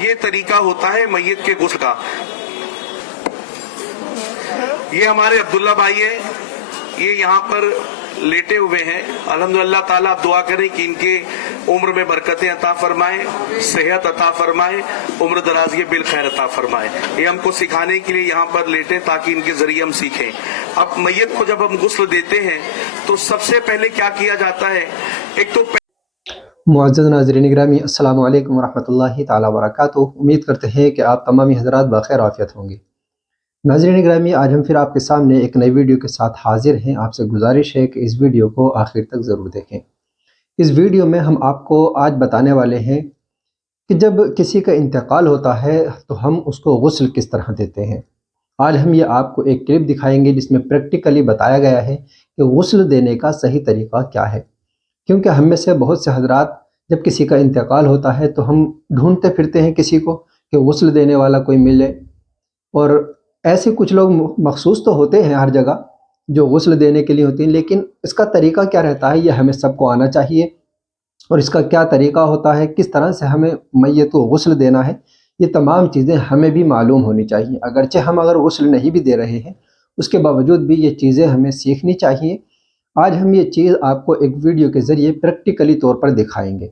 ये तरीका होता है मैयत के गुस्ल का। ये हमारे अब्दुल्ला भाई है, ये यहाँ पर लेटे हुए हैं। अल्हम्दुलिल्लाह ताला आप दुआ करें कि इनके उम्र में बरकतें अता फरमाए, सेहत अता फरमाए, उम्र दराज बिल खैर अता फरमाए। ये हमको सिखाने के लिए यहाँ पर लेटे ताकि इनके जरिए हम सीखें। अब मैयत को जब हम गुस्ल देते हैं तो सबसे पहले क्या किया जाता है, एक तो मुअज़्ज़ज़ नाज़रीन गिरामी, अस्सलामु अलैकुम वरहमतुल्लाहि ताला वबरकातुहू। उम्मीद करते हैं कि आप तमाम हज़रात बख़ैर आफ़ियत होंगे। नाज़रीन गिरामी, आज हम फिर आपके सामने एक नई वीडियो के साथ हाजिर हैं। आपसे गुजारिश है कि इस वीडियो को आखिर तक ज़रूर देखें। इस वीडियो में हम आपको आज बताने वाले हैं कि जब किसी का इंतकाल होता है तो हम उसको गुस्ल किस तरह देते हैं। आज हम ये आपको एक क्लिप दिखाएंगे जिसमें प्रैक्टिकली बताया गया है कि गुस्ल देने का सही तरीका क्या है। क्योंकि हम में से बहुत से हज़रात जब किसी का इंतकाल होता है तो हम ढूंढते फिरते हैं किसी को कि गुस्ल देने वाला कोई मिले, और ऐसे कुछ लोग मखसूस तो होते हैं हर जगह जो गुस्ल देने के लिए होती हैं, लेकिन इसका तरीका क्या रहता है ये हमें सबको आना चाहिए। और इसका क्या तरीका होता है, किस तरह से हमें मैयत को गुस्ल देना है, ये तमाम चीज़ें हमें भी मालूम होनी चाहिए। अगरचे हम अगर गुस्ल नहीं भी दे रहे हैं उसके बावजूद भी ये चीज़ें हमें सीखनी चाहिए। आज हम ये चीज़ आपको एक वीडियो के ज़रिए प्रैक्टिकली तौर पर दिखाएंगे।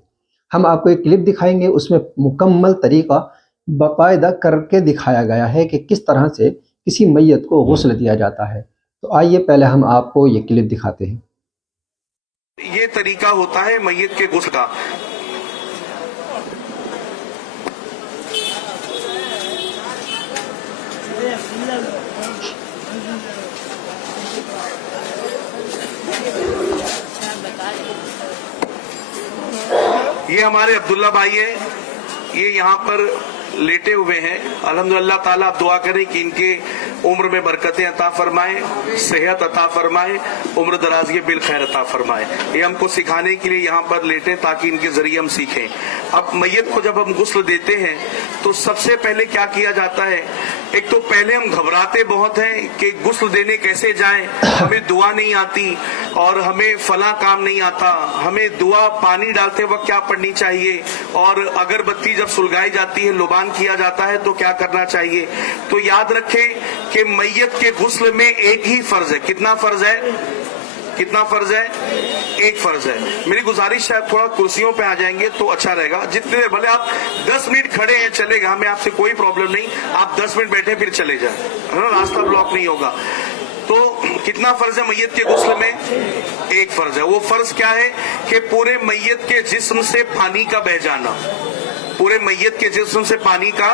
हम आपको एक क्लिप दिखाएंगे, उसमें मुकम्मल तरीका बाकायदा करके दिखाया गया है कि किस तरह से किसी मैयत को गुस्ल दिया जाता है। तो आइए पहले हम आपको ये क्लिप दिखाते हैं। ये तरीका होता है मैयत के गुस्ल का। ये हमारे अब्दुल्ला भाई है, ये यहाँ पर लेटे हुए हैं। अल्हम्दुलिल्लाह ताला आप दुआ करें कि इनके उम्र में बरकतें अता फरमाए, सेहत अता फरमाए, उम्र दराज बिल खैर अता फरमाए। ये हमको सिखाने के लिए यहाँ पर लेटे ताकि इनके जरिए हम सीखें। अब मैयत को जब हम गुस्ल देते हैं तो सबसे पहले क्या किया जाता है, एक तो पहले हम घबराते बहुत हैं कि गुस्ल देने कैसे जाएं, हमें दुआ नहीं आती और हमें फला काम नहीं आता, हमें दुआ पानी डालते वक्त क्या पढ़नी चाहिए, और अगरबत्ती जब सुलगाई जाती है, लुबान किया जाता है तो क्या करना चाहिए। तो याद रखें कि मैयत के गुस्ल में एक ही फर्ज है। कितना फर्ज है, कितना फर्ज है, एक फर्ज है। मेरी गुजारिश है थोड़ा कुर्सियों पे आ जाएंगे तो अच्छा रहेगा। जितने देर भले आप 10 मिनट खड़े हैं चलेगा, हमें आपसे कोई प्रॉब्लम नहीं, आप 10 मिनट बैठे फिर चले जाए, है ना, रास्ता ब्लॉक नहीं होगा। तो कितना फर्ज है मैयत के गुस्ल में, एक फर्ज है। वो फर्ज क्या है कि पूरे मैयत के जिस्म से पानी का बह जाना, पूरे मैयत के जिस्म से पानी का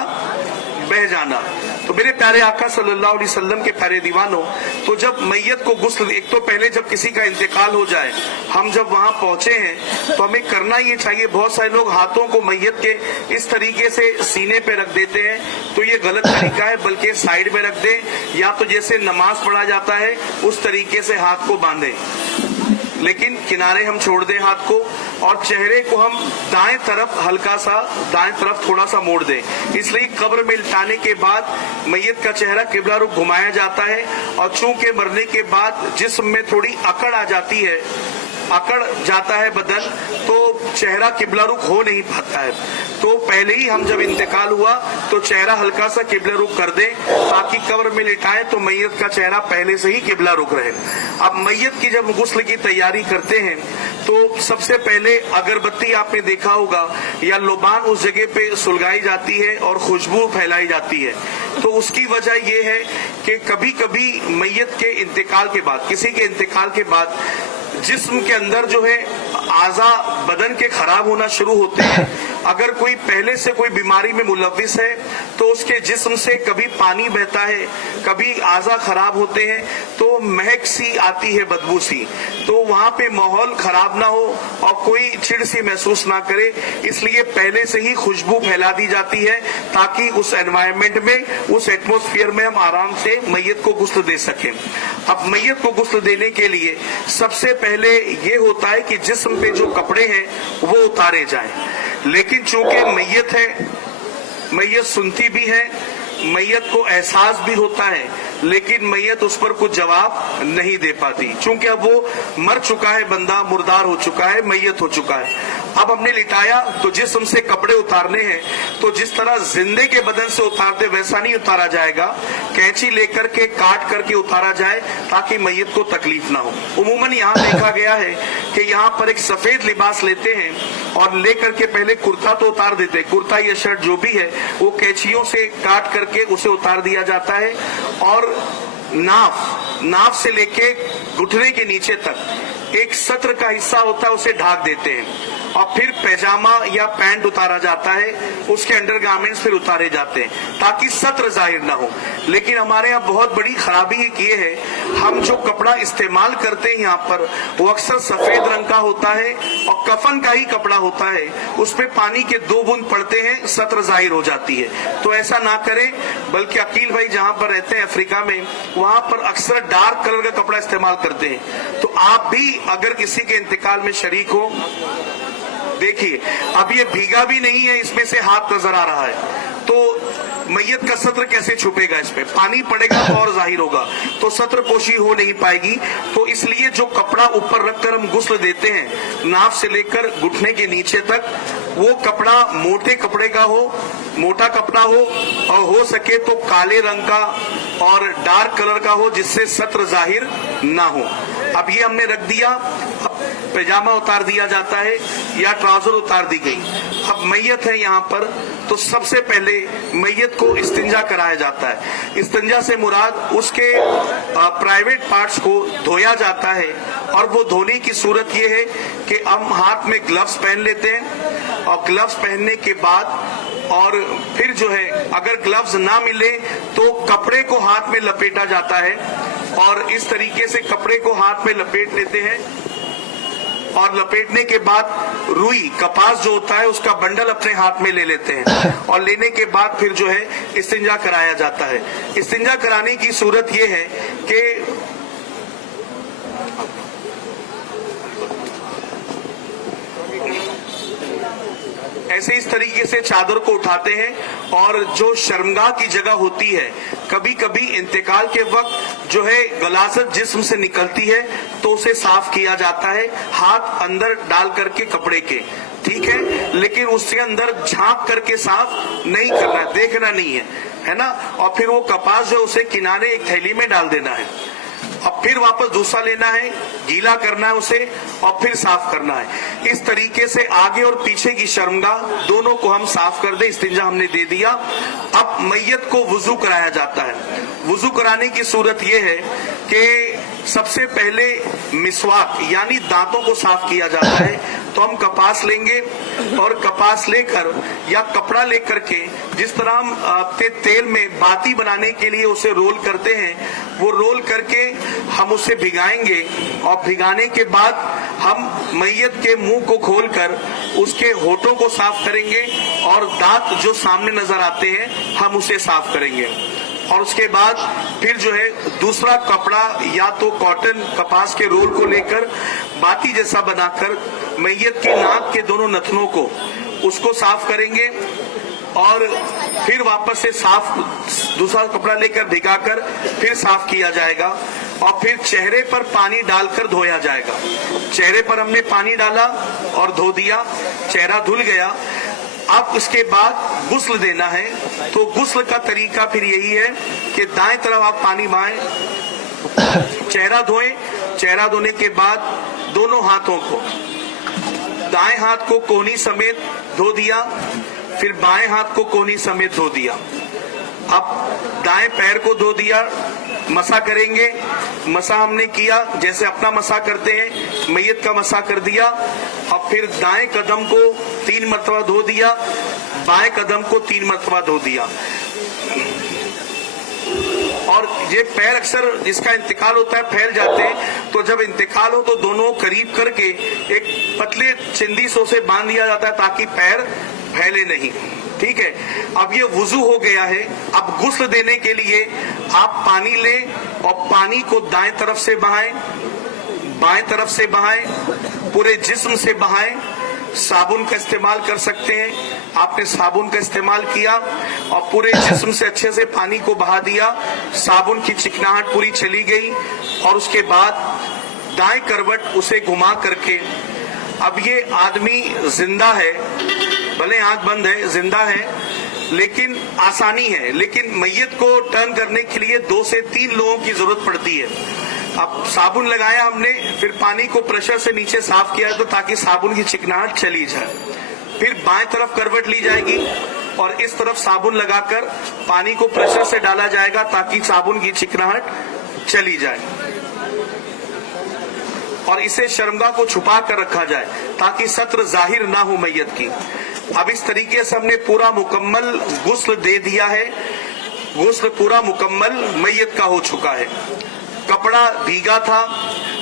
बह जाना। तो मेरे प्यारे आका सल्लल्लाहु अलैहि वसल्लम के प्यारे दीवानों, तो जब मैयत को गुस्ल, एक तो पहले जब किसी का इंतकाल हो जाए, हम जब वहां पहुंचे हैं तो हमें करना ये चाहिए। बहुत सारे लोग हाथों को मैयत के इस तरीके से सीने पे रख देते हैं, तो ये गलत तरीका है, बल्कि साइड में रख दें, या तो जैसे नमाज पढ़ा जाता है उस तरीके से हाथ को बांधें, लेकिन किनारे हम छोड़ दें हाथ को, और चेहरे को हम दाएं तरफ हल्का सा, दाएं तरफ थोड़ा सा मोड़ दें। इसलिए कब्र में लिटाने के बाद मैयत का चेहरा किबला रुख घुमाया जाता है, और चूंकि मरने के बाद जिस्म में थोड़ी अकड़ आ जाती है, अकड़ जाता है बदन, तो चेहरा किबला रुख हो नहीं पाता है। तो पहले ही हम जब इंतकाल हुआ तो चेहरा हल्का सा किबला रुख कर दें, ताकि कब्र में लिटाएं तो मैयत का चेहरा पहले से ही किबला रुख रहे। अब मैयत की जब गुस्ल की तैयारी करते हैं तो सबसे पहले अगरबत्ती आपने देखा होगा या लुबान उस जगह पे सुलगाई जाती है और खुशबू फैलाई जाती है। तो उसकी वजह यह है कि कभी कभी मैयत के इंतकाल के बाद, किसी के इंतकाल के बाद जिस्म के अंदर जो है आज़ा बदन के खराब होना शुरू होते हैं। अगर कोई पहले से कोई बीमारी में मुलविस है तो उसके जिस्म से कभी पानी बहता है, कभी आज़ा खराब होते हैं, तो महक सी आती है, बदबू सी। तो वहां पे माहौल खराब ना हो और कोई चिढ़ सी महसूस ना करे, इसलिए पहले से ही खुशबू फैला दी जाती है ताकि उस एनवायरमेंट में, उस एटमोस्फियर में हम आराम से मैयत को गुस्ल दे सकें। अब मैयत को गुस्ल देने के लिए सबसे पहले ये होता है कि जिस्म पे जो कपड़े हैं वो उतारे जाएं, लेकिन चूंकि मैयत है, मैयत सुनती भी है, मैयत को एहसास भी होता है, लेकिन मैयत उस पर कुछ जवाब नहीं दे पाती, चूंकि अब वो मर चुका है, बंदा मुर्दार हो चुका है, मैयत हो चुका है। अब हमने लिटाया तो जिस्म से कपड़े उतारने हैं, तो जिस तरह जिंदे के बदन से उतारते वैसा नहीं उतारा जाएगा, कैंची लेकर के काट करके उतारा जाए ताकि मैयत को तकलीफ ना हो। उमूमन यहाँ देखा गया है कि यहाँ पर एक सफेद लिबास लेते हैं और लेकर के पहले कुर्ता तो उतार देते हैं, कुर्ता या शर्ट जो भी है वो कैंचियों से काट करके उसे उतार दिया जाता है, और नाफ से लेके घुटने के नीचे तक एक सत्र का हिस्सा होता है उसे ढक देते हैं, और फिर पैजामा या पैंट उतारा जाता है, उसके अंडरगारमेंट्स फिर उतारे जाते हैं ताकि सत्र जाहिर ना हो। लेकिन हमारे यहाँ बहुत बड़ी खराबी ये है, हम जो कपड़ा इस्तेमाल करते हैं यहाँ पर वो अक्सर सफेद रंग का होता है और कफन का ही कपड़ा होता है, उसपे पानी के 2 बूंद पड़ते हैं, सत्र जाहिर हो जाती है। तो ऐसा ना करें, बल्कि अकील भाई जहाँ पर रहते हैं अफ्रीका में, वहां पर अक्सर डार्क कलर का कपड़ा इस्तेमाल करते हैं। तो आप भी अगर किसी के इंतकाल में शरीक हो, देखिए अब ये भीगा भी नहीं है, इसमें से हाथ नजर आ रहा है, तो मैयत का सत्र कैसे छुपेगा? इसमें पानी पड़ेगा तो और जाहिर होगा, तो सत्र पोशी हो नहीं पाएगी। तो इसलिए जो कपड़ा ऊपर रखकर हम गुस्ल देते हैं, नाफ से लेकर घुटने के नीचे तक, वो कपड़ा मोटे कपड़े का हो, मोटा कपड़ा हो, और हो सके तो काले रंग का और डार्क कलर का हो, जिससे सत्र जाहिर ना हो। अब ये हमने रख दिया, अब पैजामा उतार दिया जाता है या ट्राउजर उतार दी गई। अब मैयत है यहाँ पर, तो सबसे पहले मैयत को इस्तिंजा कराया जाता है। इस्तिंजा से मुराद उसके प्राइवेट पार्ट्स को धोया जाता है, और वो धोने की सूरत ये है कि हम हाथ में ग्लव्स पहन लेते हैं, और ग्लव्स पहनने के बाद और फिर जो है अगर ग्लव्स ना मिले तो कपड़े को हाथ में लपेटा जाता है, और इस तरीके से कपड़े को हाथ में लपेट लेते हैं, और लपेटने के बाद रुई कपास जो होता है उसका बंडल अपने हाथ में ले लेते हैं, और लेने के बाद फिर जो है इस्तिंजा कराया जाता है। इस्तिंजा कराने की सूरत ये है कि ऐसे इस तरीके से चादर को उठाते हैं, और जो शर्मगाह की जगह होती है, कभी कभी इंतकाल के वक्त जो है गलाजत जिस्म से निकलती है तो उसे साफ किया जाता है, हाथ अंदर डाल करके कपड़े के, ठीक है, लेकिन उसके अंदर झांक करके साफ नहीं करना, देखना नहीं है ना। और फिर वो कपास जो उसे किनारे एक थैली में डाल देना है, अब फिर वापस दूसरा लेना है, गीला करना है उसे, और फिर साफ करना है। इस तरीके से आगे और पीछे की शर्मगाह दोनों को हम साफ कर दें। इस्तिंजा हमने दे दिया। अब मैयत को वुजू कराया जाता है। वुजू कराने की सूरत यह है कि सबसे पहले मिसवाक यानी दांतों को साफ किया जाता है। तो हम कपास लेंगे, और कपास लेकर या कपड़ा लेकर के जिस तरह हम तेल में बाती बनाने के लिए उसे रोल करते हैं, वो रोल करके हम उसे भिगाएंगे, और भिगाने के बाद हम मैयत के मुंह को खोलकर उसके होठों को साफ करेंगे, और दांत जो सामने नजर आते हैं हम उसे साफ करेंगे। और उसके बाद फिर जो है दूसरा कपड़ा या तो कॉटन कपास के रोल को लेकर बाती जैसा बनाकर मैयत के नाक के दोनों नथनों को उसको साफ करेंगे, और फिर वापस से साफ दूसरा कपड़ा लेकर भिगाकर फिर साफ किया जाएगा, और फिर चेहरे पर पानी डालकर धोया जाएगा। चेहरे पर हमने पानी डाला और धो दिया, चेहरा धुल गया। अब उसके बाद गुस्ल देना है। तो गुस्ल का तरीका फिर यही है कि दाएं तरफ आप पानी बहाएं, चेहरा धोएं, चेहरा धोने के बाद दोनों हाथों को, दाएं हाथ को कोहनी समेत धो दिया, फिर बाएं हाथ को कोहनी समेत धो दिया। अब दाएं पैर को धो दिया, मसा करेंगे। मसा हमने किया जैसे अपना मसा करते हैं, मैयत का मसा कर दिया। और फिर दाएं कदम को 3 मरतबा धो दिया, बाएं कदम को 3 मरतबा धो दिया। और ये पैर अक्सर जिसका इंतकाल होता है फैल जाते हैं, तो जब इंतकाल हो तो दोनों करीब करके एक पतले चिंदी सो से बांध दिया जाता है ताकि पैर फैले नहीं। ठीक है, अब ये वुजू हो गया है। अब गुस्ल देने के लिए आप पानी लें और पानी को दाएं तरफ से बहाएं, बाएं तरफ से बहाएं, पूरे जिस्म से बहाएं। साबुन का इस्तेमाल कर सकते हैं, आपने साबुन का इस्तेमाल किया और पूरे जिस्म से अच्छे से पानी को बहा दिया, साबुन की चिकनाहट पूरी चली गई। और उसके बाद दाएं करवट उसे घुमा करके اب یہ آدمی زندہ ہے, بھلے آنکھ بند ہے, زندہ ہے, لیکن آسانی ہے, لیکن میت کو ٹرن کرنے کے لیے 2 سے 3 لوگوں کی ضرورت پڑتی ہے. اب صابن لگایا ہم نے, پھر پانی کو پریشر سے نیچے صاف کیا تو تاکہ صابن کی چکناہٹ چلی جائے. پھر بائیں طرف کروٹ لی جائے گی اور اس طرف صابن لگا کر پانی کو پریشر سے ڈالا جائے گا تاکہ صابن کی چکناہٹ چلی جائے, اور اسے شرمگاہ کو چھپا کر رکھا جائے تاکہ ستر ظاہر نہ ہو میت کی. اب اس طریقے سے ہم نے پورا مکمل غسل دے دیا ہے. غسل پورا مکمل میت کا ہو چکا ہے. کپڑا بھیگا تھا,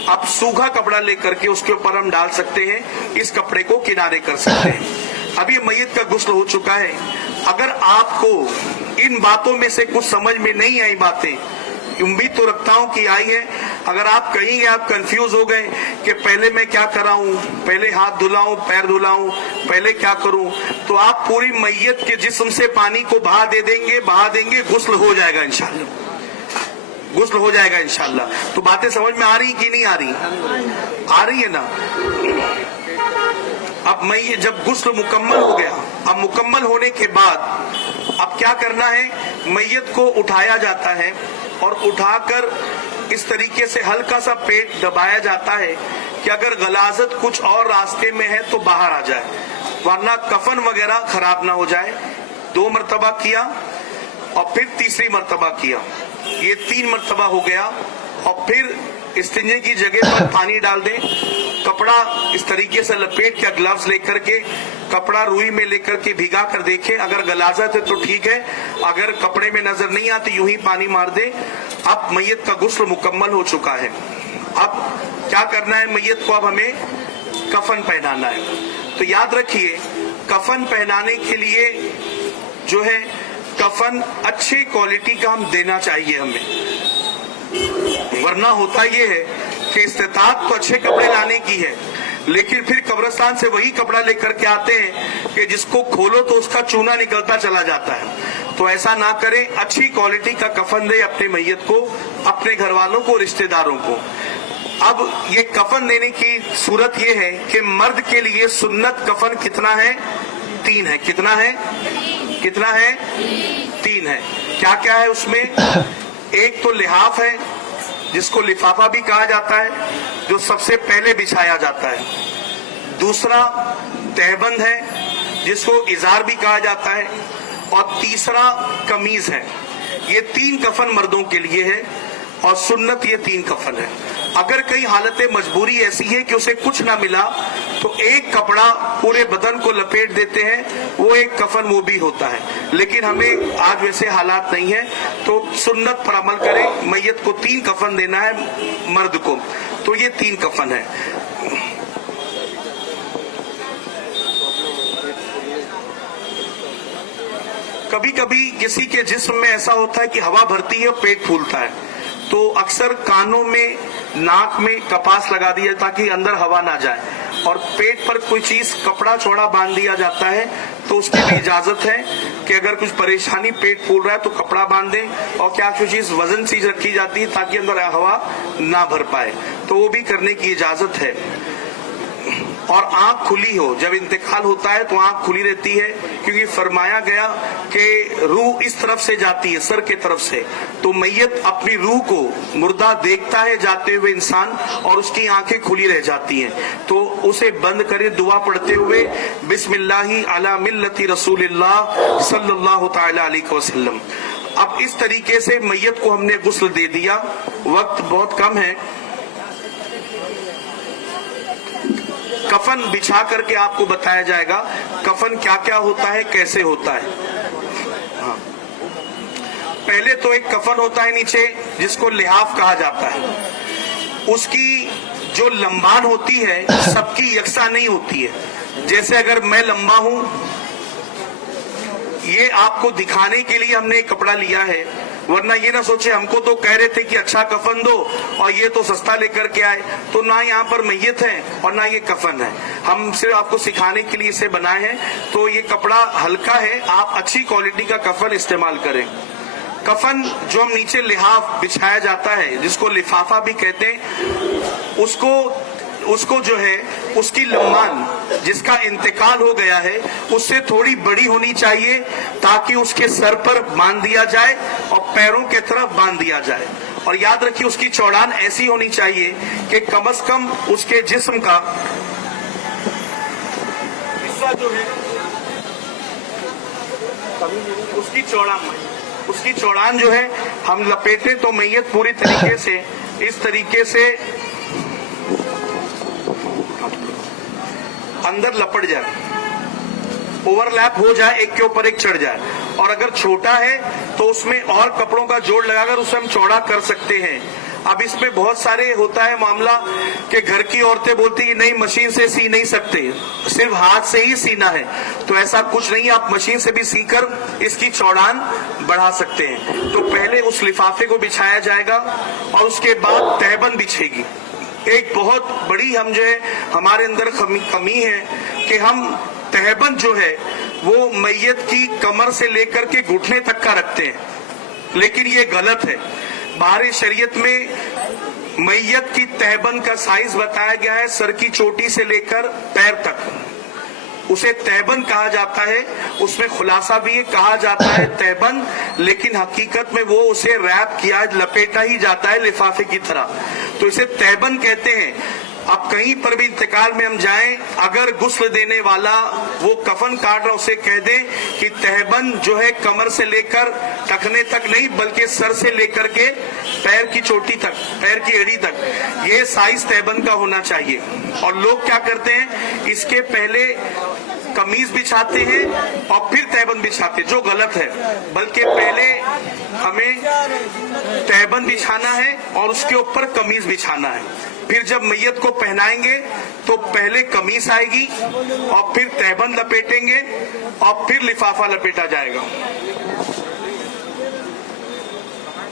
اب سوکھا کپڑا لے کر کے اس کے اوپر ہم ڈال سکتے ہیں, اس کپڑے کو کنارے کر سکتے ہیں. اب یہ میت کا غسل ہو چکا ہے. اگر آپ کو ان باتوں میں سے کچھ سمجھ میں نہیں آئی باتیں, امید تو رکھتا ہوں کہ آئی ہے. اگر آپ کہیں گے آپ کنفیوز ہو گئے کہ پہلے میں کیا کراؤں, پہلے ہاتھ دھلاؤں, پیر دھلاؤں, پہلے کیا کروں, تو آپ پوری میت کے جسم سے پانی کو بہا دیں گے, غسل ہو جائے گا انشاءاللہ, غسل ہو جائے گا انشاءاللہ. تو باتیں سمجھ میں آ رہی کہ نہیں آ رہی؟ آ رہی ہے نا. اب میت جب غسل مکمل ہو گیا, اب مکمل ہونے کے بعد اب کیا کرنا ہے, میت کو اٹھایا جاتا ہے اور اٹھا کر اس طریقے سے ہلکا سا پیٹ دبایا جاتا ہے کہ اگر غلاظت کچھ اور راستے میں ہے تو باہر آ جائے, ورنہ کفن وغیرہ خراب نہ ہو جائے. 2 مرتبہ کیا اور پھر تیسری مرتبہ کیا, یہ 3 مرتبہ ہو گیا. اور پھر استنجے کی جگہ پر پانی ڈال دیں, کپڑا اس طریقے سے لپیٹ کے, گلوز لے کر کے, کپڑا روئی میں لے کر کے بھیگا کر دیکھیں, اگر غلاظت ہے تو ٹھیک ہے, اگر کپڑے میں نظر نہیں آتی یوں ہی پانی مار دیں. اب میت کا غسل مکمل ہو چکا ہے. اب کیا کرنا ہے, میت کو اب ہمیں کفن پہنانا ہے. تو یاد رکھیے, کفن پہنانے کے لیے جو ہے کفن اچھی کوالٹی کا ہم دینا چاہیے ہمیں, ورنہ ہوتا یہ ہے کہ استطاعت تو اچھے کپڑے لانے کی ہے, لیکن پھر قبرستان سے وہی کپڑا لے کر کے آتے ہیں کہ جس کو کھولو تو اس کا چونا نکلتا چلا جاتا ہے. تو ایسا نہ کریں, اچھی کوالٹی کا کفن دے اپنے میت کو, اپنے گھر والوں کو, رشتہ داروں کو. اب یہ کفن دینے کی صورت یہ ہے کہ مرد کے لیے سنت کفن کتنا ہے, 3 ہے. کتنا ہے, کتنا ہے, 3 ہے. کیا کیا ہے اس میں؟ ایک تو لحاف ہے جس کو لفافہ بھی کہا جاتا ہے, جو سب سے پہلے بچھایا جاتا ہے. دوسرا تہبند ہے جس کو ازار بھی کہا جاتا ہے, اور تیسرا قمیض ہے. یہ 3 کفن مردوں کے لیے ہے اور سنت یہ 3 کفن ہے. اگر کئی حالت مجبوری ایسی ہے کہ اسے کچھ نہ ملا تو ایک کپڑا پورے بدن کو لپیٹ دیتے ہیں, وہ ایک کفن وہ بھی ہوتا ہے. لیکن ہمیں آج ویسے حالات نہیں ہیں, تو سنت پر عمل کریں. میت کو 3 کفن دینا ہے مرد کو, تو یہ 3 کفن ہے. کبھی کبھی کسی کے جسم میں ایسا ہوتا ہے کہ ہوا بھرتی ہے, پیٹ پھولتا ہے, تو اکثر کانوں میں, ناک میں کپاس لگا دیا تاکہ اندر ہوا نہ جائے, اور پیٹ پر کوئی چیز کپڑا چوڑا باندھ دیا جاتا ہے. تو اس کی بھی اجازت ہے کہ اگر کچھ پریشانی, پیٹ پھول رہا ہے تو کپڑا باندھ دیں, اور کیا کوئی چیز وزن چیز رکھی جاتی ہے تاکہ اندر ہوا نہ بھر پائے, تو وہ بھی کرنے کی اجازت ہے. اور آنکھ کھلی ہو, جب انتقال ہوتا ہے تو آنکھ کھلی رہتی ہے, کیونکہ فرمایا گیا کہ روح اس طرف سے جاتی ہے, سر کے طرف سے, تو میت اپنی روح کو مردہ دیکھتا ہے جاتے ہوئے انسان, اور اس کی آنکھیں کھلی رہ جاتی ہیں. تو اسے بند کرے دعا پڑھتے ہوئے, بسم اللہ علی ملت رسول اللہ صلی اللہ تعالی علیہ وسلم. اب اس طریقے سے میت کو ہم نے غسل دے دیا. وقت بہت کم ہے. کفن بچھا کر کے آپ کو بتایا جائے گا کفن کیا کیا ہوتا ہے, کیسے ہوتا ہے. ہاں, پہلے تو ایک کفن ہوتا ہے نیچے جس کو لحاف کہا جاتا ہے. اس کی جو لمبان ہوتی ہے سب کی یکساں نہیں ہوتی ہے. جیسے اگر میں لمبا ہوں, یہ آپ کو دکھانے کے لیے ہم نے ایک کپڑا لیا ہے, ورنہ یہ نہ سوچے ہم کو تو کہہ رہے تھے کہ اچھا کفن دو اور یہ تو سستا لے کر کے آئے. تو نہ یہاں پر میت ہے اور نہ یہ کفن ہے, ہم صرف آپ کو سکھانے کے لیے اسے بنائے ہیں. تو یہ کپڑا ہلکا ہے, آپ اچھی کوالٹی کا کفن استعمال کریں. کفن جو ہم نیچے لحاف بچھایا جاتا ہے جس کو لفافہ بھی کہتے ہیں, اس کو جو ہے اس کی لمبان جس کا انتقال ہو گیا ہے اس سے تھوڑی بڑی ہونی چاہیے تاکہ اس کے سر پر باندھ دیا جائے اور پیروں کے طرف باندھ دیا جائے. اور یاد رکھیے اس کی چوڑان ایسی ہونی چاہیے کہ کم از کم اس کے جسم کا حصہ جو ہے اس کی چوڑان جو ہے ہم لپیٹیں تو میت پوری طریقے سے اس طریقے سے اندر لپٹ جائے, اوور لیپ ہو جائے, ایک کے اوپر ایک چڑھ جائے. اور اگر چھوٹا ہے تو اس میں اور کپڑوں کا جوڑ لگا کر اسے ہم چوڑا کر سکتے ہیں. اب اس میں بہت سارے ہوتا ہے معاملہ کہ گھر کی عورتیں بولتی ہیں نہیں مشین سے سی نہیں سکتے, صرف ہاتھ سے ہی سینا ہے. تو ایسا کچھ نہیں, آپ مشین سے بھی سی کر اس کی چوڑان بڑھا سکتے ہیں. تو پہلے اس لفافے کو بچھایا جائے گا اور اس کے بعد تہبند بچھے گی. ایک بہت بڑی ہم جو ہے ہمارے اندر کمی ہے کہ ہم تہبند جو ہے وہ میت کی کمر سے لے کر کے گھٹنے تک کا رکھتے ہیں, لیکن یہ غلط ہے. باہر شریعت میں میت کی تہبند کا سائز بتایا گیا ہے سر کی چوٹی سے لے کر پیر تک, اسے تہبند کہا جاتا ہے. اس میں خلاصہ بھی یہ کہا جاتا ہے تہبند, لیکن حقیقت میں وہ اسے ریپ کیا لپیٹا ہی جاتا ہے لفافے کی طرح, تو اسے تہبند کہتے ہیں. اب کہیں پر بھی انتقال میں ہم جائیں, اگر غسل دینے والا وہ کفن کاٹ رہا اسے کہہ دیں کہ تہبند جو ہے کمر سے لے کر ٹخنے تک نہیں بلکہ سر سے لے کر کے پیر کی چوٹی تک, پیر کی ایڑی تک, یہ سائز تہبند کا ہونا چاہیے. اور لوگ کیا کرتے ہیں اس کے پہلے قمیض بچھاتے ہیں اور پھر تہبند بچھاتے, جو غلط ہے. بلکہ پہلے ہمیں تہبند بچھانا ہے اور اس کے اوپر قمیض بچھانا ہے. پھر جب میت کو پہنائیں گے تو پہلے قمیص آئے گی اور پھر تہبند لپیٹیں گے اور پھر لفافہ لپیٹا جائے گا.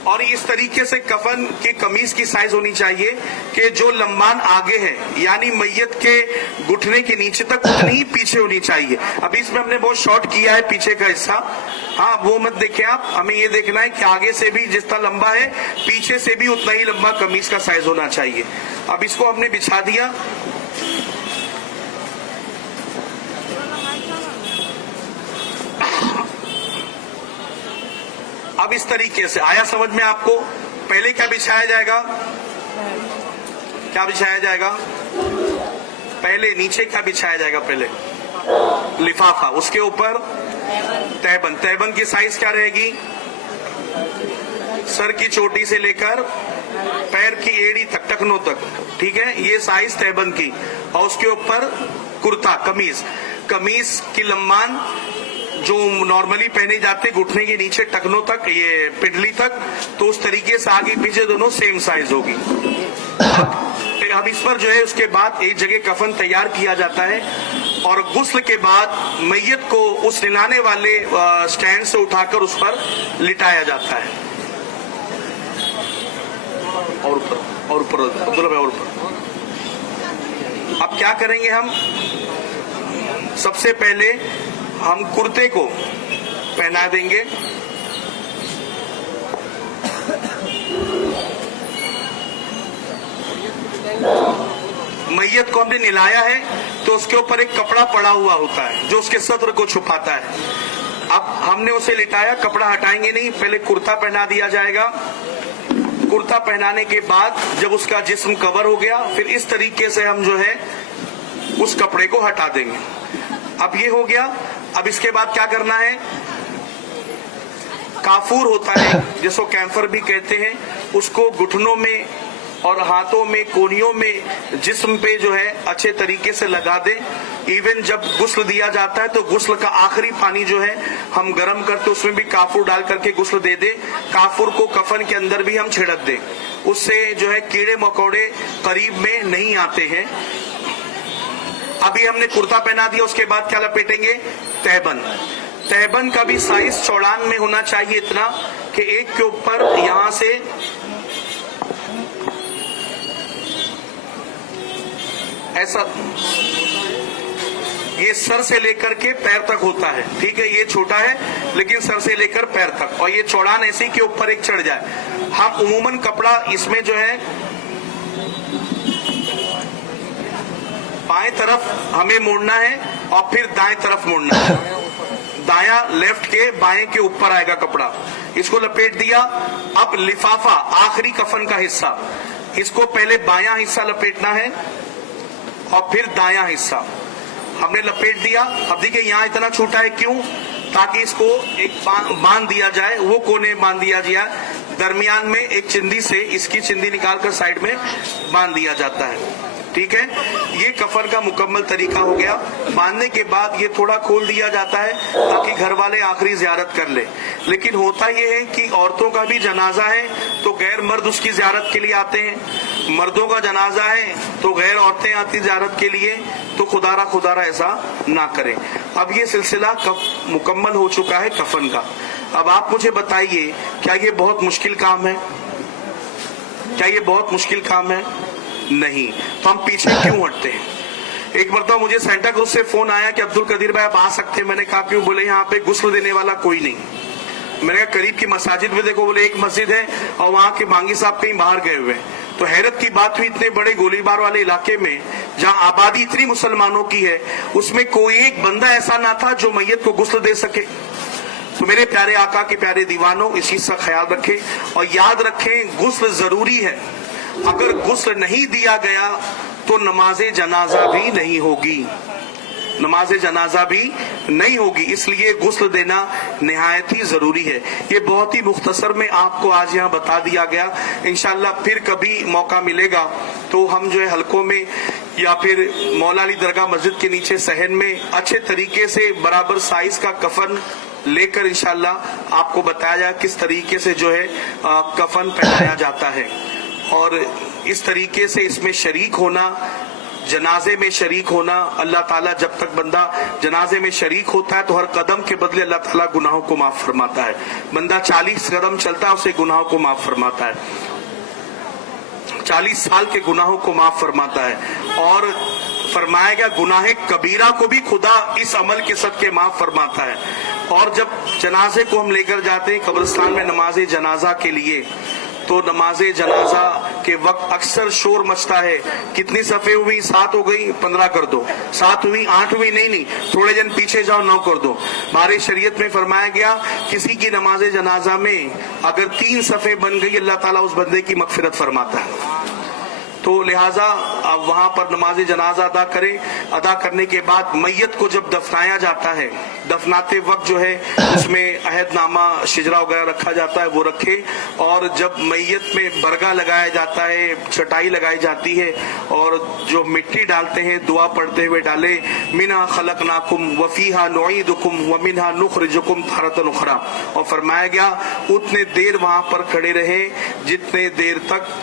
اور اس طریقے سے کفن کی قمیص کی سائز ہونی چاہیے کہ جو لمبان آگے ہے یعنی میت کے گھٹنے کے نیچے تک اتنی ہی پیچھے ہونی چاہیے. ابھی اس میں ہم نے بہت شارٹ کیا ہے پیچھے کا حصہ, ہاں وہ مت دیکھیں آپ, ہمیں یہ دیکھنا ہے کہ آگے سے بھی جس طرح لمبا ہے پیچھے سے بھی اتنا ہی لمبا قمیص کا سائز ہونا چاہیے. اب اس کو ہم نے بچھا دیا. اب اس طریقے سے آیا سمجھ میں آپ کو. پہلے کیا بچھایا جائے گا, کیا بچھایا جائے گا پہلے نیچے کیا بچھایا جائے گا, پہلے لفافہ, اس کے اوپر تہبند. تہبند کی سائز کیا رہے گی, سر کی چوٹی سے لے کر پیر کی ایڑی تک, ٹخنوں تک, ٹھیک ہے, یہ سائز تہبند کی. اور اس کے اوپر کرتا قمیض. قمیض کی لمبان جو نارملی پہنے جاتے گھٹنے کے نیچے ٹخنوں تک, یہ پڈلی تک, تو اس طریقے سے آگے پیچھے دونوں سیم سائز ہوگی. اب اس پر جو ہے اس کے بعد ایک جگہ کفن تیار کیا جاتا ہے اور غسل کے بعد میت کو اس نلانے والے سٹینڈ سے اٹھا کر اس پر لٹایا جاتا ہے. اور اوپر عبداللہ بھائی, اور اوپر. اب کیا کریں گے ہم, سب سے پہلے ہم کرتے کو پہنا دیں گے. میت کو ہم نے نلایا ہے تو اس کے اوپر ایک کپڑا پڑا ہوا ہوتا ہے جو اس کے صدر کو چھپاتا ہے. اب ہم نے اسے لٹایا, کپڑا ہٹائیں گے نہیں, پہلے کرتا پہنا دیا جائے گا. کرتا پہنانے کے بعد جب اس کا جسم کور ہو گیا پھر اس طریقے سے ہم جو ہے اس کپڑے کو ہٹا دیں گے. اب یہ ہو گیا. اب اس کے بعد کیا کرنا ہے, کافور ہوتا ہے جس کو کیمفر بھی کہتے ہیں, اس کو گھٹنوں میں اور ہاتھوں میں, کونیوں میں, جسم پہ جو ہے اچھے طریقے سے لگا دیں. ایون جب غسل دیا جاتا ہے تو غسل کا آخری پانی جو ہے ہم گرم کرتے اس میں بھی کافور ڈال کر کے غسل دے دیں. کافور کو کفن کے اندر بھی ہم چھڑک دیں, اس سے جو ہے کیڑے مکوڑے قریب میں نہیں آتے ہیں. ابھی ہم نے کرتا پہنا دیا, اس کے بعد کیا لپیٹیں گے, تہبند. تہبند کا بھی سائز چوڑان میں ہونا چاہیے اتنا کہ ایک کے اوپر یہاں سے ایسا, یہ سر سے لے کر کے پیر تک ہوتا ہے, ٹھیک ہے, یہ چھوٹا ہے لیکن سر سے لے کر پیر تک, اور یہ چوڑان ایسی کہ اوپر ایک چڑھ جائے. ہم عموماً کپڑا اس میں جو ہے बाएं तरफ हमें मोड़ना है और फिर दाएं तरफ मोड़ना है। दाया लेफ्ट के बाएं के ऊपर आएगा कपड़ा, इसको लपेट दिया। अब लिफाफा आखिरी कफन का हिस्सा, इसको पहले बायां हिस्सा लपेटना है और फिर दायां हिस्सा हमने लपेट दिया। अब देखिए यहाँ इतना छोटा है, क्यों? ताकि इसको एक बांध दिया जाए, वो कोने बांध दिया जाए, दरमियान में एक चिंदी से इसकी चिंदी निकालकर साइड में बांध दिया जाता है। ठीक है, ये कफन का मुकम्मल तरीका हो गया। बांधने के बाद ये थोड़ा खोल दिया जाता है ताकि घर वाले आखिरी जियारत कर ले। लेकिन होता ये है कि औरतों का भी जनाजा है तो गैर मर्द उसकी जियारत के लिए आते हैं, मर्दों का जनाजा है तो गैर औरतें आती जियारत के लिए। तो खुदारा ऐसा ना करें। अब ये सिलसिला मुकम्मल हो चुका है कफन का। अब आप मुझे बताइए, क्या ये बहुत मुश्किल काम है? क्या ये बहुत मुश्किल काम है? नहीं। तो हम पीछे क्यों हटते हैं? एक मरतबा मुझे सेंटा क्रूज से फोन आया कि अब्दुल कदीर भाई आप आ सकते हैं। मैंने कहा क्यों? बोले यहाँ पे गुस्ल देने वाला कोई नहीं। मैंने कहा करीब की मसाजिद में देखो, बोले एक मस्जिद है और वहां के मांगी साहब कहीं बाहर गए हुए हैं। तो हैरत की बात हुई, इतने बड़े गोलीबार वाले इलाके में जहां आबादी इतनी मुसलमानों की है, उसमें कोई एक बंदा ऐसा ना था जो मैयत को गुस्ल दे सके। तो मेरे प्यारे आका के प्यारे दीवानों, इस चीज का ख्याल रखें और याद रखें गुस्ल जरूरी है। अगर गुस्ल नहीं दिया गया तो नमाजे जनाजा भी नहीं होगी, नमाज जनाजा भी नहीं होगी। इसलिए गुस्ल देना निहायत ही जरूरी है। ये बहुत ही मुख्तसर में आपको आज यहाँ बता दिया गया। इंशाअल्लाह फिर कभी मौका मिलेगा तो हम जो है हलकों में या फिर मौला अली दरगाह मस्जिद के नीचे सहन में अच्छे तरीके से बराबर साइज का कफन लेकर इंशाअल्लाह आपको बताया जाए किस तरीके से जो है कफन पहनाया जाता है। और इस तरीके से इसमें शरीक होना, जनाजे में शरीक होना, अल्लाह ताला जब तक बंदा जनाजे में शरीक होता है तो हर कदम के बदले अल्लाह ताला गुनाहों को माफ फरमाता है। बंदा 40 कदम चलता है उसे गुनाहों को माफ फरमाता है, 40 साल के गुनाहों को माफ फरमाता है। और फरमाया गया गुनाहे कबीरा को भी खुदा इस अमल के सदके माफ फरमाता है। और जब जनाजे को हम लेकर जाते हैं कब्रिस्तान में नमाज जनाजा के लिए, तो नमाज जनाजा के वक्त अक्सर शोर मचता है, कितनी सफ़े हुई? 7 हो गई, 15 कर दो। 7 हुई, 8 हुई, नहीं, थोड़े जन पीछे जाओ, 9 कर दो। हमारे शरीयत में फरमाया गया किसी की नमाज जनाजा में अगर 3 सफ़े बन गई, अल्लाह ताला उस बंदे की मगफिरत फरमाता है। तो लिहाजा अब वहां पर नमाज जनाजा अदा करें। अदा करने के बाद मैयत को जब दफनाया जाता है, दफनाते वक्त जो है उसमें अहदनामा शिजरा वगैरह रखा जाता है, वो रखे। और जब मैयत में बरगा लगाया जाता है, चटाई लगाई जाती है और जो मिट्टी डालते हैं दुआ पढ़ते हुए डाले, मिन्हा खलकनाकुम वफीहा नुईदुकुम व मिन्हा नुखरिजुकुम तारतन उखरा। और फरमाया गया उतने देर वहां पर खड़े रहे जितने देर तक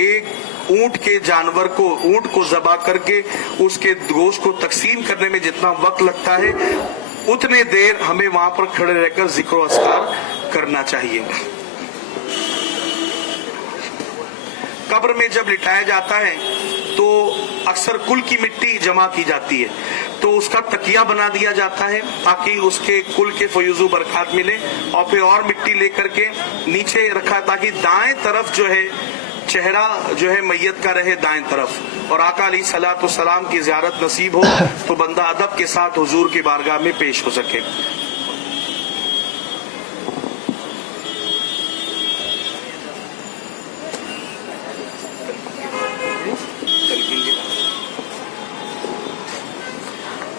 एक ऊंट के जानवर को, ऊंट को ज़बा करके उसके गोश्त को तकसीम करने में जितना वक्त लगता है, उतने देर हमें वहां पर खड़े रहकर जिक्र व अस्कार करना चाहिए। कब्र में जब लिटाया जाता है तो अक्सर कुल की मिट्टी जमा की जाती है, तो उसका तकिया बना दिया जाता है ताकि उसके कुल के फयूजु बरकत मिले। और फिर और मिट्टी लेकर के नीचे रखा ताकि दाएं तरफ जो है चेहरा जो है मैयत का रहे दाएं तरफ, और आका अलैहिस्सलातु सलाम की ज़ियारत नसीब हो तो बंदा अदब के साथ हुजूर की बारगाह में पेश हो सके।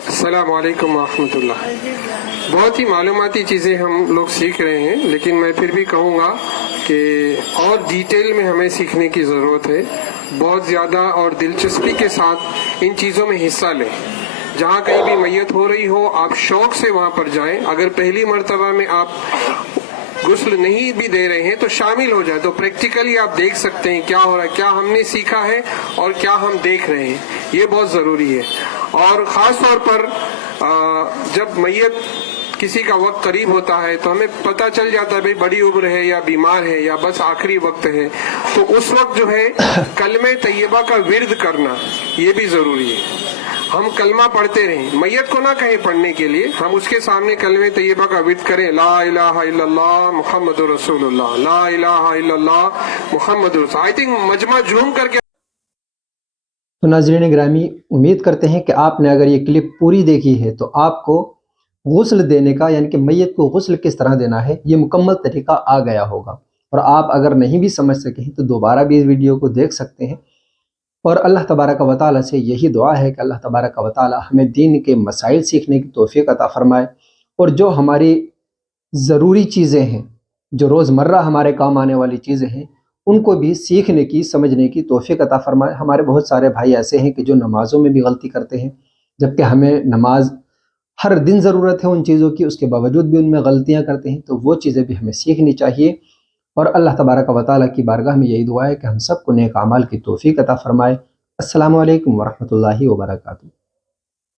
अस्सलामु अलैकुम वरहमतुल्लाह। बहुत ही मालूमाती चीज़ें हम लोग सीख रहे हैं, लेकिन मैं फिर भी कहूँगा कि और डिटेल में हमें सीखने की ज़रूरत है। बहुत ज़्यादा और दिलचस्पी के साथ इन चीज़ों में हिस्सा लें। जहाँ कहीं भी मैयत हो रही हो, आप शौक से वहाँ पर जाएं। अगर पहली मर्तबा में आप गुस्ल नहीं भी दे रहे हैं तो शामिल हो जाए, तो प्रैक्टिकली आप देख सकते हैं क्या हो रहा है, क्या हमने सीखा है और क्या हम देख रहे हैं। ये बहुत ज़रूरी है। और ख़ास तौर पर जब मैयत किसी का वक्त करीब होता है तो हमें पता चल जाता है भाई बड़ी उम्र है या बीमार है या बस आखिरी वक्त है, तो उस वक्त जो है कलमे तैयबा का विर्द करना ये भी ज़रूरी है। हम कलमा पढ़ते रहें, मैयत को ना कहें पढ़ने के लिए, हम उसके सामने कलमे तैयबा का विर्द करें, ला इलाहा इल्लल्लाह मुहम्मदुर रसूलुल्लाह, ला इलाहा इल्लल्लाह मुहम्मदुर। आई थिंक मजमा झूम करके تو नाज़रीन ग्रामी, उम्मीद करते हैं कि आपने अगर ये क्लिप पूरी देखी है तो आपको गुस्ल देने का, यानी कि मैयत को गुस्ल किस तरह देना है, ये मुकम्मल तरीका आ गया होगा। और आप अगर नहीं भी समझ सके हैं तो दोबारा भी इस वीडियो को देख सकते हैं। और अल्लाह तबारक व तआला से यही दुआ है कि अल्लाह तबारक व तआला हमें दीन के मसाइल सीखने की तौफीक अता फ़रमाए, और जो हमारी ज़रूरी चीज़ें हैं, जो रोज़मर्रा हमारे काम आने वाली चीज़ें हैं, उनको भी सीखने की, समझने की तौफीक अता फ़रमाए। हमारे बहुत सारे भाई ऐसे हैं कि जो नमाज़ों में भी गलती करते हैं, जबकि हमें नमाज हर दिन ज़रूरत है उन चीज़ों की, उसके बावजूद भी उनमें गलतियाँ करते हैं। तो वो चीज़ें भी हमें सीखनी चाहिए। और अल्लाह तबारक व तआला की बारगाह में यही दुआ है कि हम सबको नेक अमाल की तौफीक अता फ़रमाए। अस्सलामु अलैकुम व रहमतुल्लाहि व बरकातुहू।